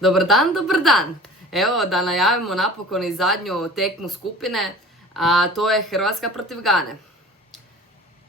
Dobar dan, dobar dan. Evo da najavimo napokon i zadnju tekmu skupine, a to je Hrvatska protiv Gane.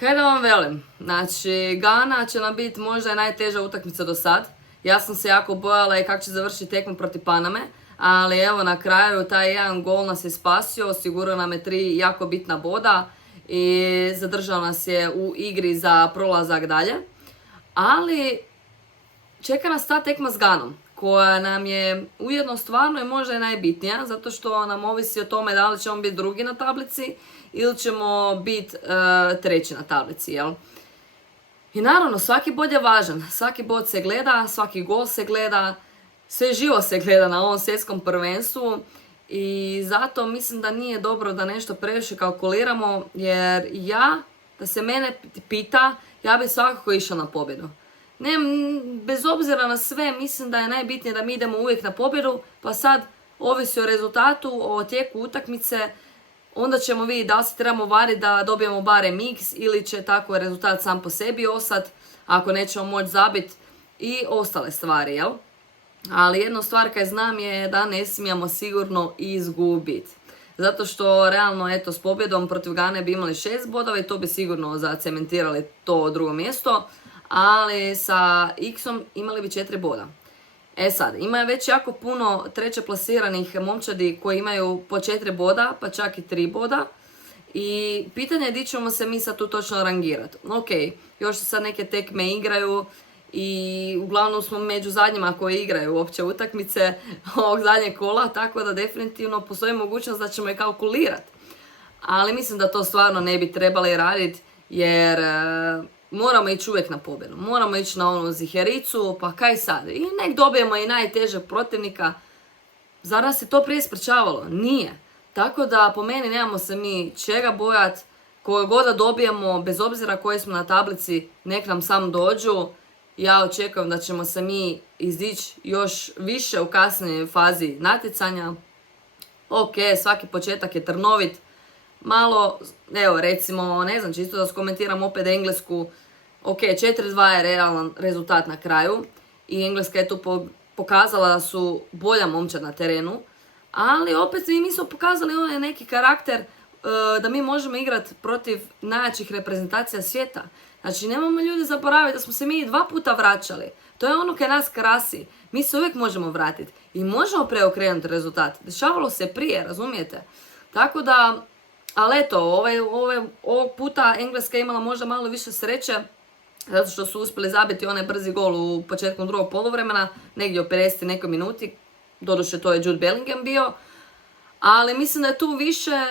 Kaj da vam velim, znači Gana će nam biti možda najteža utakmica do sad. Ja sam se jako bojala i kako će završiti tekmu protiv Paname, ali evo na kraju taj jedan gol nas je spasio, osigurao nam je 3 jako bitna boda i zadržao nas je u igri za prolazak dalje. Ali čeka nas ta tekma s Ganom, koja nam je ujedno stvarno i možda i najbitnija, zato što nam ovisi o tome da li ćemo biti drugi na tablici ili ćemo biti treći na tablici, jel? I naravno, svaki bod je važan, svaki bod se gleda, svaki gol se gleda, sve živo se gleda na ovom svjetskom prvenstvu i zato mislim da nije dobro da nešto previše kalkuliramo, jer da se mene pita, ja bi svakako išla na pobjedu. Ne, bez obzira na sve, mislim da je najbitnije da mi idemo uvijek na pobjedu, pa sad ovisi o rezultatu, o tijeku utakmice, onda ćemo vidjeti da li se trebamo variti da dobijemo barem x ili će tako rezultat sam po sebi ostati, ako nećemo moći zabiti i ostale stvari, jel? Ali jednu stvar kaj znam je da ne smijemo sigurno izgubiti. Zato što realno, eto, s pobjedom protiv Gane bi imali 6 bodova i to bi sigurno zacementirali to drugo mjesto, ali sa X-om imali bi 4 boda. E sad, ima već jako puno treće plasiranih momčadi koji imaju po 4 boda, pa čak i 3 boda. I pitanje je di ćemo se mi sad tu točno rangirati. Ok, još se sad neke tekme igraju i uglavnom smo među zadnjima koji igraju uopće utakmice ovog zadnjeg kola, tako da definitivno postoji mogućnost da ćemo je kalkulirati. Ali mislim da to stvarno ne bi trebali raditi, jer moramo ići uvijek na pobjedu. Moramo ići na onu zihericu, pa kaj sad? I nek dobijemo i najtežeg protivnika. Zar nas se to prije sprečavalo? Nije. Tako da po meni nemamo se mi čega bojati. Koje god da dobijemo, bez obzira koji smo na tablici, nek nam sam dođu. Ja očekujem da ćemo se mi izdići još više u kasnijoj fazi natjecanja. Ok, svaki početak je trnovit. Malo, evo recimo, ne znam, čisto da skomentiram opet Englesku. Ok, 4-2 je realan rezultat na kraju i Engleska je tu pokazala da su bolja momčad na terenu, ali opet mi smo pokazali onaj neki karakter da mi možemo igrati protiv najjačih reprezentacija svijeta. Znači, nemamo ljudi zaboraviti da smo se mi 2 puta vraćali. To je ono kaj nas krasi. Mi se uvijek možemo vratiti i možemo preokrenuti rezultat. Dešavalo se prije, razumijete? Tako da, ali eto, ovog puta Engleska je imala možda malo više sreće, zato što su uspjeli zabiti onaj brzi gol u početkom drugog poluvremena, negdje u 50 nekoj minuti, doduše to je Jude Bellingham bio, ali mislim da je tu više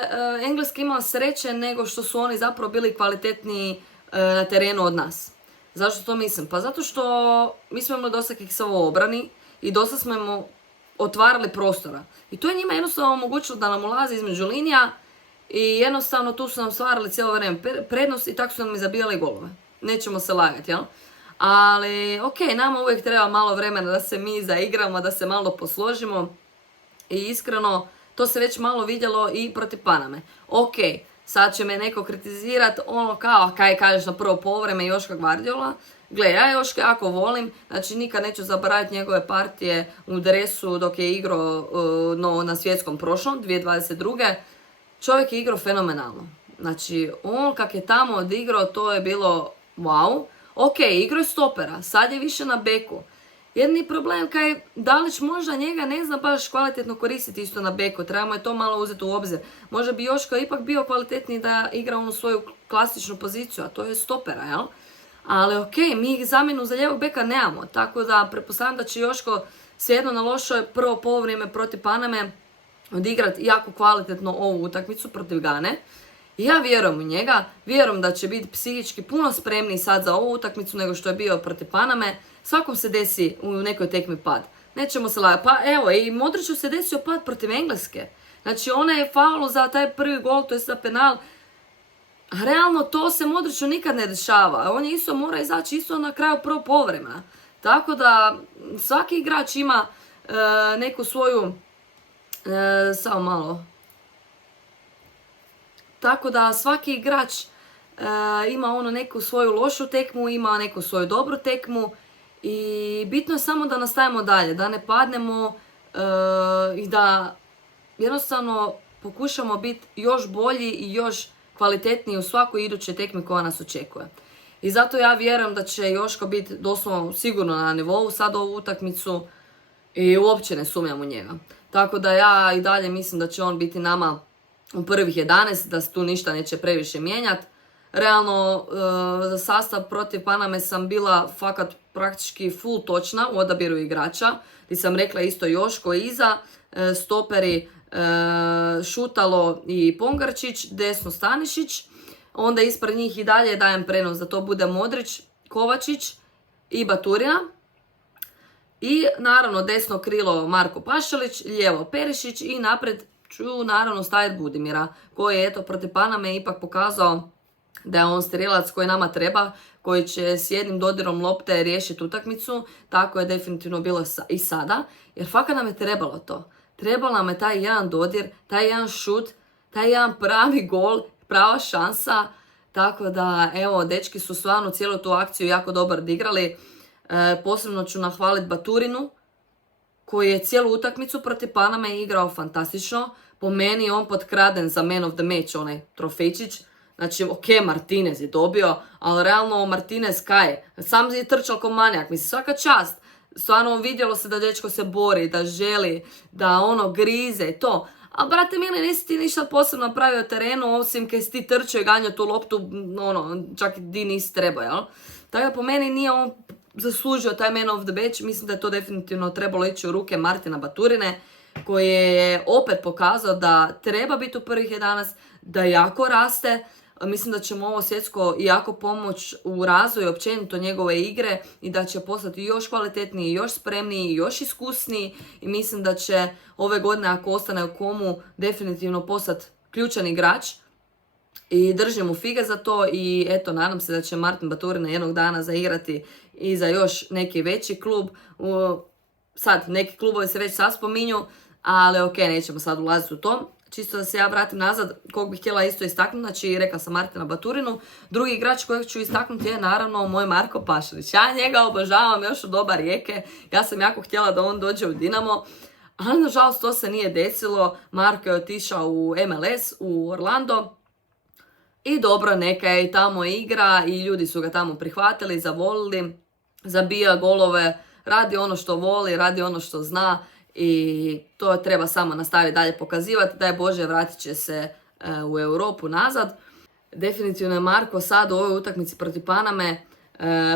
Engleska imala sreće nego što su oni zapravo bili kvalitetniji na terenu od nas. Zašto to mislim? Pa zato što mi smo imali dosta kiksova u obrani i dosta smo im otvarali prostora. I to je njima jednostavno omogućilo da nam ulazi između linija i jednostavno tu su nam stvarali cijelo vrijeme prednost i tako su nam i zabijali golove. Nećemo se lagati, jel? Ali, ok, nama uvijek treba malo vremena da se mi zaigramo, da se malo posložimo. I iskreno, to se već malo vidjelo i protiv Paname. Ok, sad će me neko kritizirati, ono kao, kaj kažeš na prvo poluvreme Joška Gvardiola. Gle, ja Joška jako volim, znači nikad neću zaboraviti njegove partije u dresu dok je igrao na svjetskom prošlom, 2022. Čovjek je igrao fenomenalno. Znači, on kak je tamo odigrao, to je bilo wow. Ok, igrao je stopera, sad je više na beku. Jedini problem kaj Dalić možda njega ne zna baš kvalitetno koristiti isto na beku, trebamo je to malo uzeti u obzir. Možda bi Joško ipak bio kvalitetniji da igra onu svoju klasičnu poziciju, a to je stopera, jel? Ali ok, mi zamjenu za lijevog beka nemamo, tako da pretpostavljam da će Joško svejedno na lošoj prvo polovrijeme protiv Paname odigrati jako kvalitetno ovu utakmicu protiv Gane. I ja vjerujem u njega, vjerujem da će biti psihički puno spremniji sad za ovu utakmicu nego što je bio protiv Paname. Svakom se desi u nekoj tekmi pad. Nećemo se lagati. Pa evo, i Modriću se desio pad protiv Engleske. Znači, ona je faul za taj prvi gol, to je za penal. Realno, to se Modriću nikad ne dešava. On je isto mora izaći isto na kraju prvog poluvremena. Tako da, svaki igrač ima neku svoju... samo malo... Tako da svaki igrač ima neku svoju lošu tekmu, ima neku svoju dobru tekmu I bitno je samo da nastavimo dalje, da ne padnemo i da jednostavno pokušamo biti još bolji i još kvalitetniji u svakoj idućoj tekmi koja nas očekuje. I zato ja vjerujem da će Joško biti doslovno sigurno na nivou sad ovu utakmicu i uopće ne sumnjam u njega. Tako da ja i dalje mislim da će on biti nama u prvih 11, da se tu ništa neće previše mijenjati. Realno, za sastav protiv Paname sam bila fakat praktički full točna u odabiru igrača. Gdje sam rekla isto Joško iza, stoperi Šutalo i Pongarčić, desno Stanišić. Onda ispred njih i dalje dajem prenos da to bude Modrić, Kovačić i Baturina. I naravno desno krilo Marko Pašalić, lijevo Perišić i napred ću naravno staviti Budimira, koji je eto protiv Paname ipak pokazao da je on strelac koji nama treba, koji će s jednim dodirom lopte riješiti utakmicu. Tako je definitivno bilo i sada, jer fakat nam je trebalo to. Trebalo nam je taj jedan dodir, taj jedan šut, taj jedan pravi gol, prava šansa. Tako da, evo, dečki su stvarno cijelu tu akciju jako dobro odigrali. Posebno ću nahvaliti Baturinu, koji je cijelu utakmicu protiv Paname igrao fantastično. Po meni je on potkraden za man of the match, onaj trofejčić. Znači, ok, Martinez je dobio, ali realno Martinez kaj? Sam je trčao ko manijak, mislim, svaka čast. Stvarno vidjelo se da dečko se bori, da želi, da ono grize i to. A brate mili, nisi ti ništa posebno napravio terenu, osim kaj si ti trčao i ganjao tu loptu, ono, čak i di nisi trebao, jel? Tako da po meni nije on zaslužio taj man of the match. Mislim da je to definitivno trebalo ići u ruke Martina Baturine, koji je opet pokazao da treba biti u prvih 11, da jako raste. Mislim da će mu ovo svjetsko jako pomoć u razvoju općenito njegove igre i da će postati još kvalitetniji, još spremniji, još iskusniji i mislim da će ove godine, ako ostane u Komu, definitivno postati ključan igrač i držim mu fige za to i eto, nadam se da će Martin Baturina jednog dana zaigrati i za još neki veći klub. Sad, neki klubovi se već sad spominju, ali ok, nećemo sad ulaziti u to. Čisto da se ja vratim nazad, kog bih htjela isto istaknuti, znači rekla sam Martina Baturinu. Drugi igrač kojeg ću istaknuti je naravno moj Marko Pašalić. Ja njega obožavam još od doba Rijeke, ja sam jako htjela da on dođe u Dinamo, ali nažalost to se nije desilo. Marko je otišao u MLS, u Orlando i dobro, neka je i tamo igra i ljudi su ga tamo prihvatili, zavolili, zabija golove, radi ono što voli, radi ono što zna. I to treba samo nastaviti dalje pokazivati. Daj Bože, vratit će se u Europu nazad. Definitivno je Marko sad u ovoj utakmici protiv Paname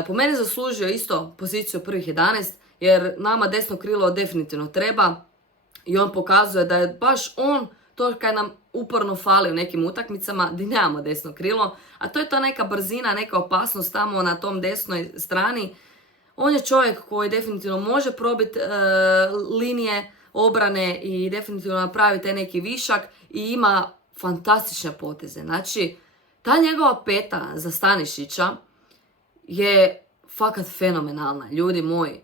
po meni zaslužio isto poziciju prvih 11, jer nama desno krilo definitivno treba. I on pokazuje da je baš on to kaj nam uporno fali u nekim utakmicama gdje nemamo desno krilo. A to je ta neka brzina, neka opasnost tamo na tom desnoj strani. On je čovjek koji definitivno može probiti linije obrane i definitivno napravi taj neki višak i ima fantastične poteze. Znači, ta njegova peta za Stanišića je fakat fenomenalna, ljudi moji.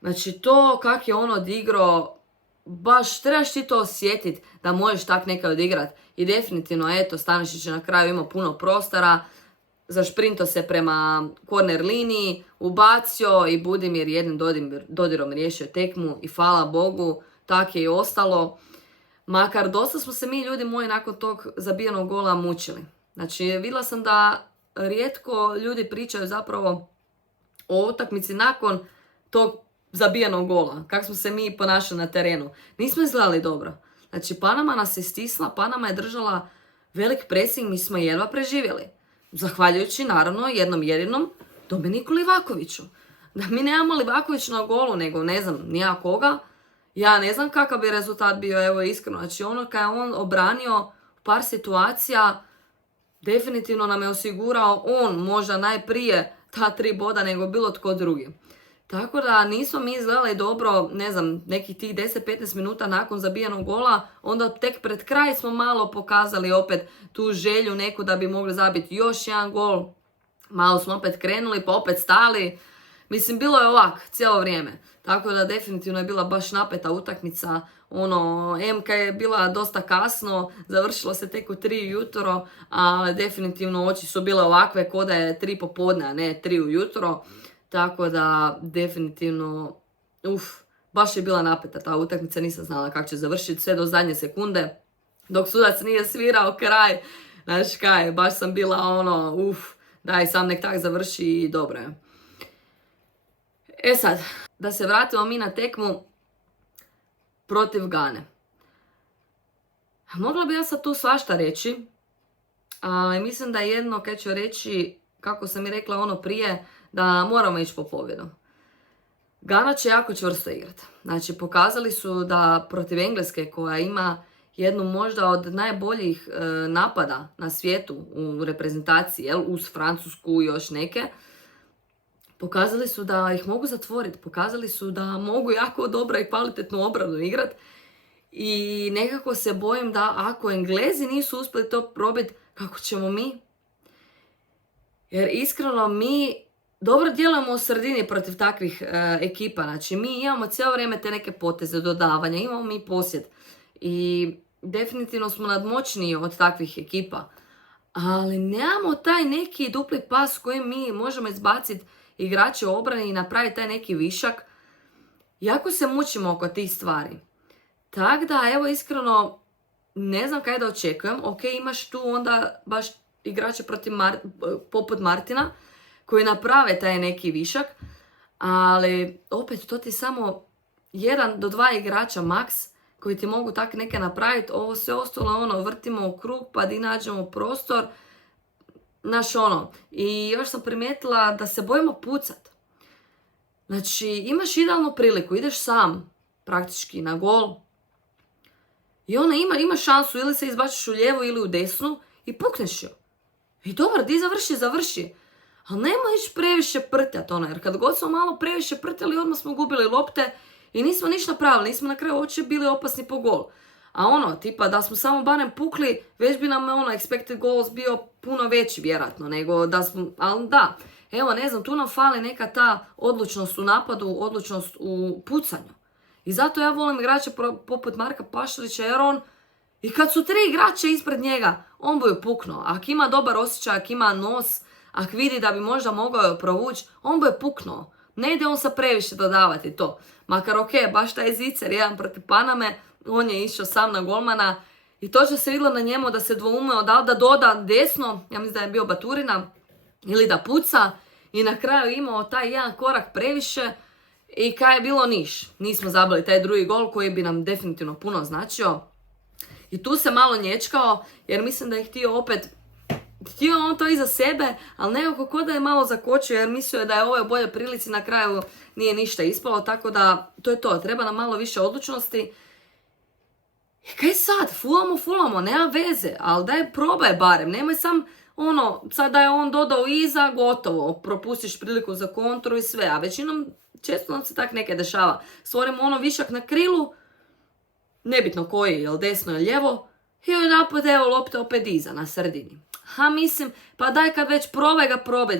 Znači, to kak je on odigrao, baš trebaš ti to osjetiti da možeš tak nekaj odigrat. I definitivno, eto, Stanišić je na kraju imao puno prostora, zašprinto se prema korner liniji, ubacio i Budimir jednim dodirom riješio tekmu i hvala Bogu, tak je i ostalo. Makar dosta smo se mi, ljudi moji, nakon tog zabijenog gola mučili. Znači, vidjela sam da rijetko ljudi pričaju zapravo o utakmici nakon tog zabijenog gola. Kako smo se mi ponašali na terenu. Nismo izgledali dobro. Znači, Panama nas je stisla, Panama je držala velik pressing, mi smo jedva preživjeli. Zahvaljujući, naravno, jednom jedinom Dominiku Livakoviću. Da mi nemamo Livaković na golu, nego ne znam nija koga, ja ne znam kakav bi rezultat bio, evo iskreno. Znači, ono kad je on obranio par situacija, definitivno nam je osigurao on možda najprije ta 3 boda nego bilo tko drugi. Tako da nismo mi izgledali dobro, ne znam, nekih tih 10-15 minuta nakon zabijenog gola, onda tek pred kraj smo malo pokazali opet tu želju neku da bi mogli zabiti još jedan gol. Malo smo opet krenuli pa opet stali. Mislim, bilo je ovak cijelo vrijeme. Tako da definitivno je bila baš napeta utakmica. MK je bila dosta kasno, završilo se tek u 3 ujutro, a definitivno oči su bile ovakve ko da je 3 popodne, a ne 3 ujutro. Tako da definitivno, baš je bila napeta ta utakmica, nisam znala kako će završiti sve do zadnje sekunde, dok sudac nije svirao kraj. Znaš kaj, baš sam bila daj sam nek tak završi i dobro je. E sad, da se vratimo mi na tekmu protiv Gane. Mogla bi ja sad tu svašta reći, ali mislim da je jedno kaj ću reći, kako sam i rekla prije, da moramo ići po pobjedu. Gana će jako čvrsto igrati. Znači, pokazali su da protiv Engleske, koja ima jednu možda od najboljih napada na svijetu u reprezentaciji, uz Francusku i još neke, pokazali su da ih mogu zatvoriti, pokazali su da mogu jako dobro i kvalitetnu obranu igrati i nekako se bojim da ako Englezi nisu uspjeli to probiti, kako ćemo mi? Jer iskreno mi dobro djelujemo u sredini protiv takvih ekipa, znači mi imamo cijelo vrijeme te neke poteze, dodavanja, imamo mi posjed i definitivno smo nadmoćniji od takvih ekipa, ali nemamo taj neki dupli pas kojim mi možemo izbaciti igrače u obrani i napraviti taj neki višak. Jako se mučimo oko tih stvari. Tako da, evo, iskreno, ne znam kaj da očekujem. Ok, imaš tu onda baš igrače poput Martina, koji naprave taj neki višak, ali opet to ti samo 1 do 2 igrača maks koji ti mogu tak neke napraviti. Ovo sve ostalo vrtimo u krug pa di nađemo prostor. I još sam primijetila da se bojimo pucat. Znači, imaš idealnu priliku, ideš sam praktički na gol i ima šansu ili se izbačiš u lijevu ili u desnu i pukneš ju. I dobro, di završi. Ali nema ići previše prtjat, jer kad god smo malo previše prtjali, odmah smo gubili lopte i nismo ništa napravili, nismo na kraju uopće bili opasni po gol. A tipa da smo samo barem pukli, već bi nam expected goals bio puno veći vjerojatno nego da smo, ali da, evo ne znam, tu nam fali neka ta odlučnost u napadu, odlučnost u pucanju. I zato ja volim igrača poput Marka Pašalića jer on, i kad su 3 igrača ispred njega, on bi ju puknuo. Ako ima dobar osjećaj, ako ima nos, ako vidi da bi možda mogao provući, on bi ju puknuo. Ne ide on sa previše dodavati to. Makar baš taj zicer, 1 protiv Paname, on je išao sam na golmana i točno se vidjelo na njemu da se dvoumeo da li da doda desno, ja mislim da je bio Baturina, ili da puca i na kraju imao taj 1 korak previše i kaj je bilo niš. Nismo zabili taj drugi gol koji bi nam definitivno puno značio. I tu se malo nječkao jer mislim da je htio on to iza sebe, ali nekako ko da je malo zakočio jer mislio je da je ovo u boljoj prilici, na kraju nije ništa ispalo, tako da to je to, treba nam malo više odlučnosti. I kaj sad, fulamo, nema veze, ali daj probaj barem, nemoj sam sad da je on dodao iza, gotovo, propustiš priliku za kontru i sve, a većinom često nam se tak neke dešava. Stvorimo višak na krilu, nebitno koji, jel desno ili lijevo, i napad evo lopte opet iza na sredini. Mislim, pa daj kad već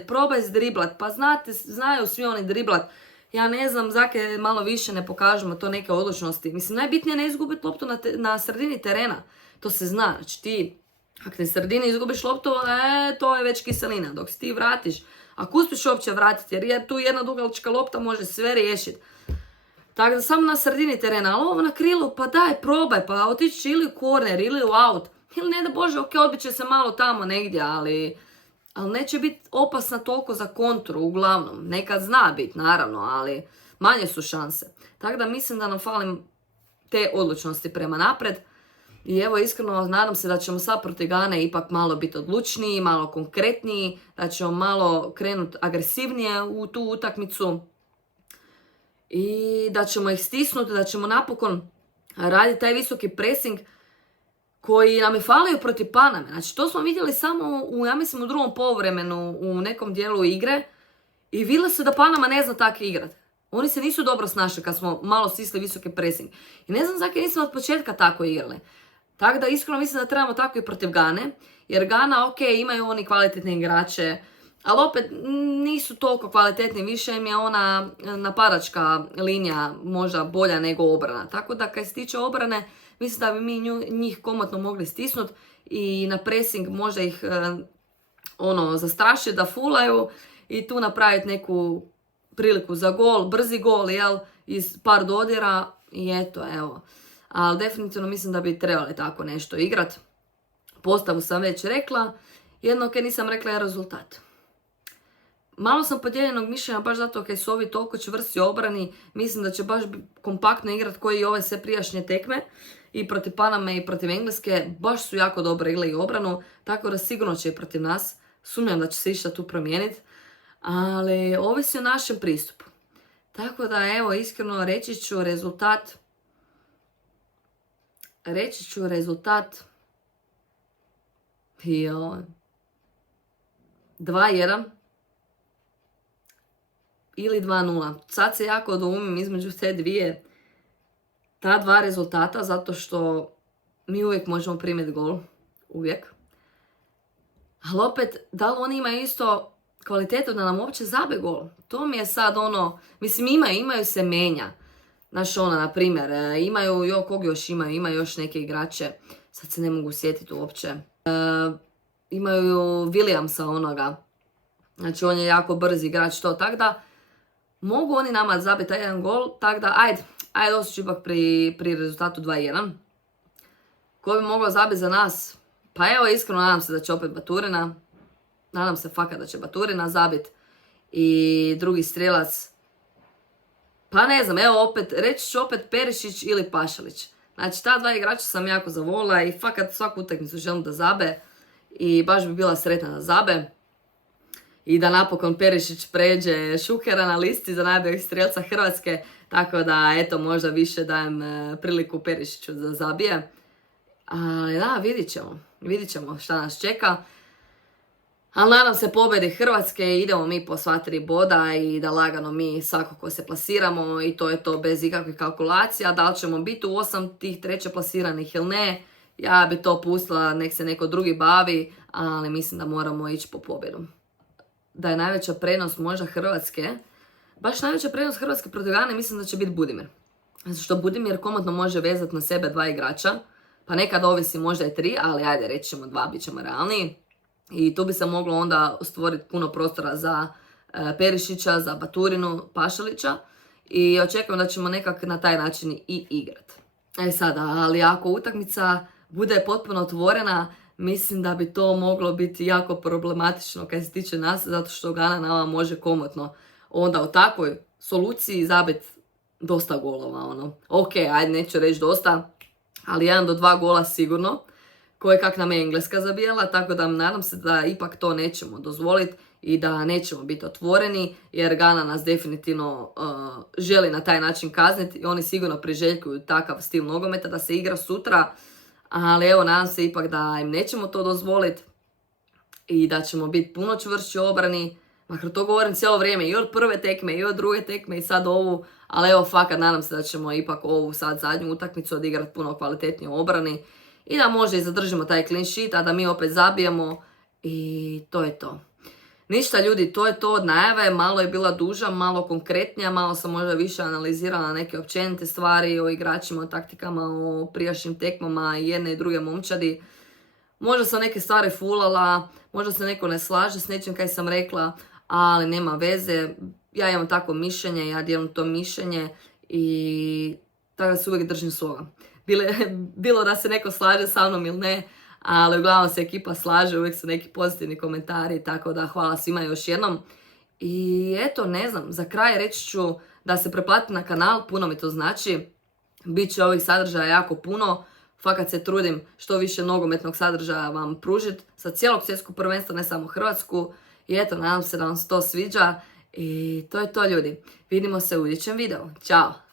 probaj zdriblat, pa znaju svi oni driblat. Ja ne znam, zake malo više ne pokažemo to neke odlučnosti. Mislim, najbitnije je ne izgubiti loptu na sredini terena. To se zna, znači ti, ako na sredini izgubiš loptu, to je već kiselina. Dok si ti vratiš, ako uspiješ uopće vratiti, jer je tu jedna dugačka lopta može sve riješiti. Tako da samo na sredini terena, ali ovo na krilu, pa daj, probaj, pa otići ili u korner, ili u out. Ili ne da Bože, odbit će se malo tamo negdje, ali neće biti opasna toliko za kontru, uglavnom. Nekad zna biti, naravno, ali manje su šanse. Tako da mislim da nam fali te odlučnosti prema napred. I evo, iskreno, nadam se da ćemo sad protiv Gane ipak malo biti odlučniji, malo konkretniji, da ćemo malo krenuti agresivnije u tu utakmicu i da ćemo ih stisnuti, da ćemo napokon raditi taj visoki pressing koji nam je falio protiv Paname. Znači, to smo vidjeli samo u drugom poluvremenu u nekom dijelu igre i vidjelo se da Panama ne zna tako igrati. Oni se nisu dobro snašli kad smo malo stisli visoki pressing. I ne znam zakaj nismo od početka tako igrali. Tako da iskreno mislim da trebamo tako i protiv Gane. Jer Gana, imaju oni kvalitetne igrače, ali opet nisu toliko kvalitetni, više im je ona napadačka linija možda bolja nego obrana. Tako da kad se tiče obrane, mislim da bi mi njih komotno mogli stisnuti i na pressing možda ih zastrašiti da fulaju i tu napraviti neku priliku za gol, brzi gol, jel, iz par dodira i eto, evo. Ali definitivno mislim da bi trebali tako nešto igrat. Postavu sam već rekla, jedno kaj nisam rekla je rezultat. Malo sam podijeljenog mišljenja baš zato kaj su ovi toliko čvrsti obrani, mislim da će baš kompaktno igrat koji i ove sve prijašnje tekme. I protiv Paname i protiv Engleske, baš su jako dobro igrali obranu, tako da sigurno će i protiv nas. Sumnjam da će se išta tu promijeniti, ali ovisi o našem pristupu. Tako da, evo, iskreno reći ću rezultat 2-1 ili 2-0. Sad se jako doumim između ta dva rezultata, zato što mi uvijek možemo primiti gol. Uvijek. Ali opet, da li oni imaju isto kvalitetu da nam uopće zabe gol? To mi je sad ono, mislim imaju se menja. Znaš ono, na primjer, kog još imaju još neke igrače, sad se ne mogu sjetiti uopće. Imaju Williamsa onoga, znači on je jako brzi igrač to, tako da mogu oni nama zabiti taj jedan gol, tako da ajde osjeću ipak pri rezultatu 2-1. Ko bi moglo zabiti za nas? Pa evo, iskreno nadam se da će opet Baturina. Nadam se fakat da će Baturina zabiti. I drugi strelac. Pa ne znam, evo opet, reći ću opet Perišić ili Pašalić. Znači, ta dva igrača sam jako zavolila i fakat svaku utakmicu želim da zabe. I baš bi bila sretna da zabe. I da napokon Perišić pređe Šukera na listi za najboljeg strelca Hrvatske. Tako da, eto, možda više dajem priliku Perišiću da zabije. Ali da, vidit ćemo šta nas čeka. Ali nadam se pobjedi Hrvatske, idemo mi po sva 3 boda i da lagano mi svakako se plasiramo i to je to bez ikakvih kalkulacija. Da li ćemo biti u 8 tih treće plasiranih ili ne, ja bi to pustila, nek se neko drugi bavi, ali mislim da moramo ići po pobjedu. Da je najveća prednost možda Hrvatske, baš najveća prednost Hrvatske protiv Gane mislim da će biti Budimir. Zato što Budimir komotno može vezati na sebe 2 igrača, pa nekad ovisi možda i 3, ali ajde reći ćemo 2, bit ćemo realniji. I tu bi se moglo onda stvoriti puno prostora za Perišića, za Baturinu, Pašalića i očekujem da ćemo nekak na taj način i igrat. Sada, ali ako utakmica bude potpuno otvorena, mislim da bi to moglo biti jako problematično kad se tiče nas, zato što Gana nama može komotno onda u takvoj soluciji zabiti dosta golova. Ok, ajde, neću reći dosta, ali 1 do 2 gola sigurno, koje kak nam je Engleska zabijala, tako da nadam se da ipak to nećemo dozvoliti i da nećemo biti otvoreni, jer Gana nas definitivno želi na taj način kazniti i oni sigurno priželjkuju takav stil nogometa da se igra sutra, ali evo, nadam se ipak da im nećemo to dozvoliti i da ćemo biti puno čvršći u obrani. Makar to govorim cijelo vrijeme i od prve tekme i od druge tekme i sad ovu, ali evo fakat nadam se da ćemo ipak ovu sad zadnju utakmicu odigrati puno kvalitetnije u obrani i da možda i zadržimo taj clean sheet, a da mi opet zabijemo i to je to. Ništa ljudi, to je to od najave, malo je bila duža, malo konkretnija, malo sam možda više analizirala neke općenite stvari o igračima, o taktikama, o prijašnjim tekmama i jedne i druge momčadi. Možda sam neke stvari fulala, možda se neko ne slaže s nečim kaj sam rekla, ali nema veze. Ja imam takvo mišljenje, ja dijelim to mišljenje i tako da se uvijek držim svoga. Bilo da se neko slaže sa mnom ili ne, ali uglavnom se ekipa slaže, uvijek su neki pozitivni komentari, tako da hvala svima još jednom. I eto, ne znam, za kraj reći ću da se pretplatite na kanal, puno mi to znači. Biće ovih sadržaja jako puno, fakat se trudim što više nogometnog sadržaja vam pružiti sa cijelog svjetskog prvenstva, ne samo Hrvatsku. I eto, nadam se da vam se to sviđa i to je to ljudi. Vidimo se u idućem videu. Ćao!